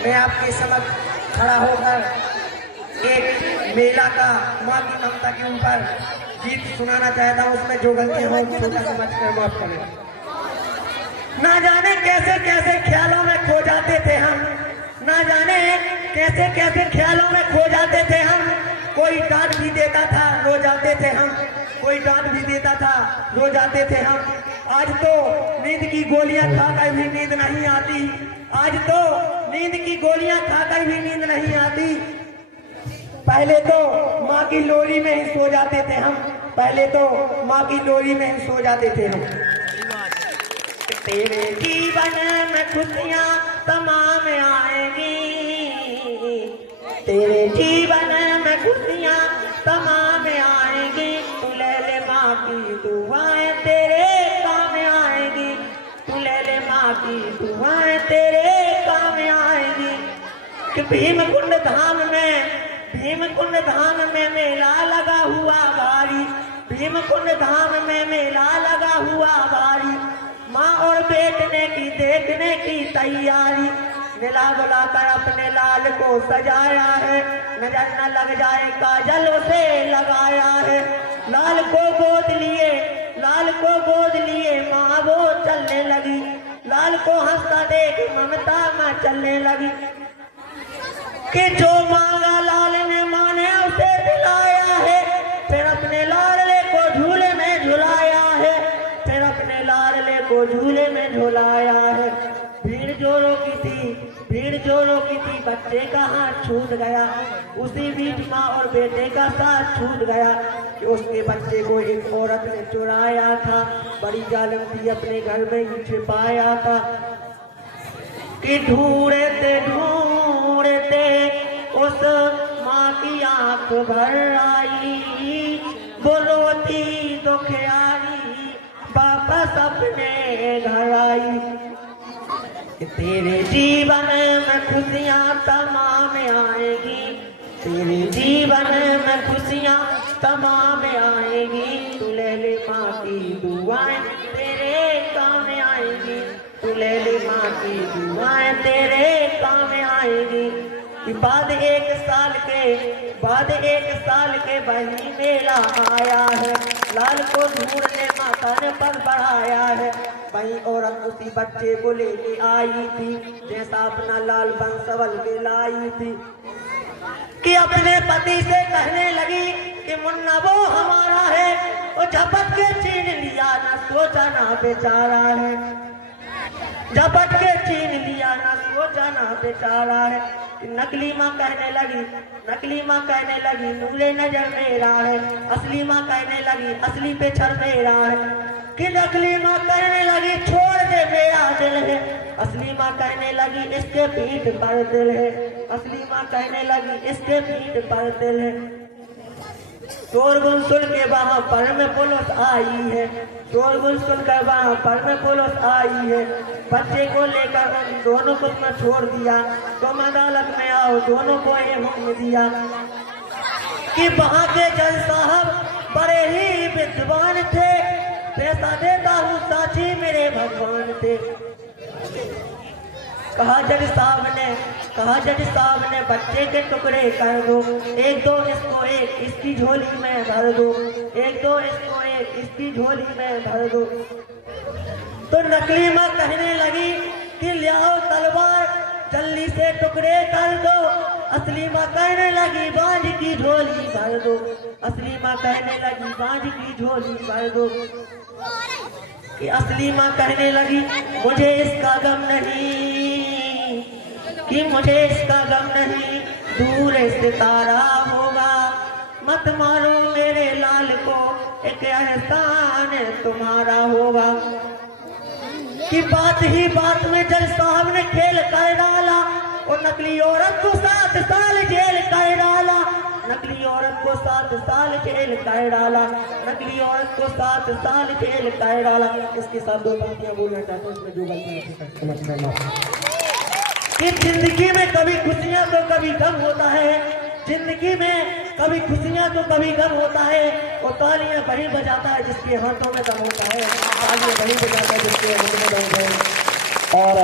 मैं आपके समक्ष खड़ा होकर एक मेला का माँ की ममता के ऊपर गीत सुनाना चाहता हूँ। उसमें जो गलती हो छोटा समझ कर माफ करें। ना जाने कैसे कैसे ख्यालों में खो जाते थे हम, ना जाने कैसे कैसे ख्यालों में खो जाते थे हम। कोई डांट भी देता था रो जाते थे हम, कोई डांट भी देता था रो जाते थे हम। आज तो नींद की गोलियां खाकर भी नींद नहीं आती, आज तो नींद की गोलियां खाकर भी नींद नहीं आती। पहले तो माँ की लोरी में ही सो जाते थे हम, पहले तो माँ की लोरी में ही सो जाते थे हम। तेरे जीवन में खुशियाँ तमाम आएंगी, तेरे जीवन में खुशियाँ तमाम आएंगी। तू ले ले माँ की दुआएं तेरे काम आएंगी, तू ले ले माँ की दुआएं तेरे काम आएंगी। कि भीमकुंड धाम में मेला लगा हुआ भारी, भीमकुंड धाम में मेला लगा हुआ भारी। माँ और बेटने की देखने की तैयारी, मिला बुलाकर अपने लाल को सजाया है। नजर न लग जाए काजल उसे लगाया है। लाल को गोद लिए, लाल को गोद लिए माँ वो चलने लगी। लाल को हंसता देख ममता माँ चलने लगी। कि जो मांगा लाल ने माँ ने उसे दिलाया है। फिर अपने लाडले को झूले में झुलाया है, फिर अपने लाडले को झूले में झुलाया है। भीड़ जोरों की थी, भीड़ जोरों की थी, बच्चे का हाथ छूट गया। उसी बीच माँ और बेटे का साथ छूट गया कि उसके बच्चे को एक औरत ने चुराया था। बड़ी जालिम थी, अपने घर में ही छिपाया था। कि ढूंढते ढूंढते उस माँ की आंख भर आई, वो रोती दुखियारी वापस अपने घर आई। तेरे जीवन में खुशियाँ तमाम आएगी, तेरे जीवन में खुशियाँ तमाम आएगी। तू ले ले माँ की दुआएं तेरे काम आएगी, तू ले ले माँ की दुआएं तेरे काम आएगी। बाद एक साल के वही मेला आया है। लाल को ढूंढने माता ने पर बढ़ाया है। वही औरत उसी बच्चे को लेके आई थी, जैसा अपना लाल बंसवल के लाई थी। कि अपने पति से कहने लगी कि मुन्ना वो हमारा है। वो झपट के छीन लिया, ना सोचा ना बेचारा है। झपट के छीन लिया, ना सोचा ना बेचारा है। नकली माँ कहने लगी, नकली माँ कहने लगी नूरे नजर मेरा है। असली माँ कहने लगी असली पे छर मेरा है। कि नकली माँ कहने लगी छोड़ दे मेरा दिल है। असली माँ कहने लगी इसके पीठ पर दिल है। असली माँ कहने लगी इसके पीठ पर दिल है। शोरगुल सुन के वहाँ पर में पुलिस आई है, शोरगुल सुन कर वहाँ पर में पुलिस आई है। बच्चे को लेकर उन दोनों को मैं छोड़ दिया, तुम अदालत में आओ, दोनों को ये हुक्म दिया। कि वहाँ के जज साहब बड़े ही विद्वान थे, पैसा देता हूँ साथी मेरे भगवान थे। कहा जज साहब ने बच्चे के टुकड़े कर दो, एक दो इसको एक इसकी झोली में भर दो, एक दो इसको एक इसकी झोली में भर दो। तो नकली माँ कहने लगी कि ले आओ तलवार, जल्दी से टुकड़े कर दो। असली माँ कहने लगी बांझ की झोली भर दो, असली माँ कहने लगी बांझ की झोली भर दो। कि असली माँ कहने लगी मुझे इसका गम नहीं, कि मुझे इसका गम नहीं, दूर सितारा होगा। मत मारो मेरे लाल को, एक एहसान तुम्हारा होगा। कि बात ही बात में जज साहब ने खेल कर डाला, और नकली औरत को 7 साल जेल कर डाला। नकली औरत को 7 साल जेल कर डाला, नकली औरत को 7 साल जेल कर डाला। इसके साथ 2 पंक्तियां बोलना चाहता हूँ, इसमें जो गलती समझ करना। कि जिंदगी में कभी खुशियां तो कभी गम होता है, जिंदगी में कभी खुशियां तो कभी गम होता है। वो तालियां वही बजाता है जिसके हाथों में दम होता है, तालियां वही बजाता है जिसके हाथों में दम होता है। और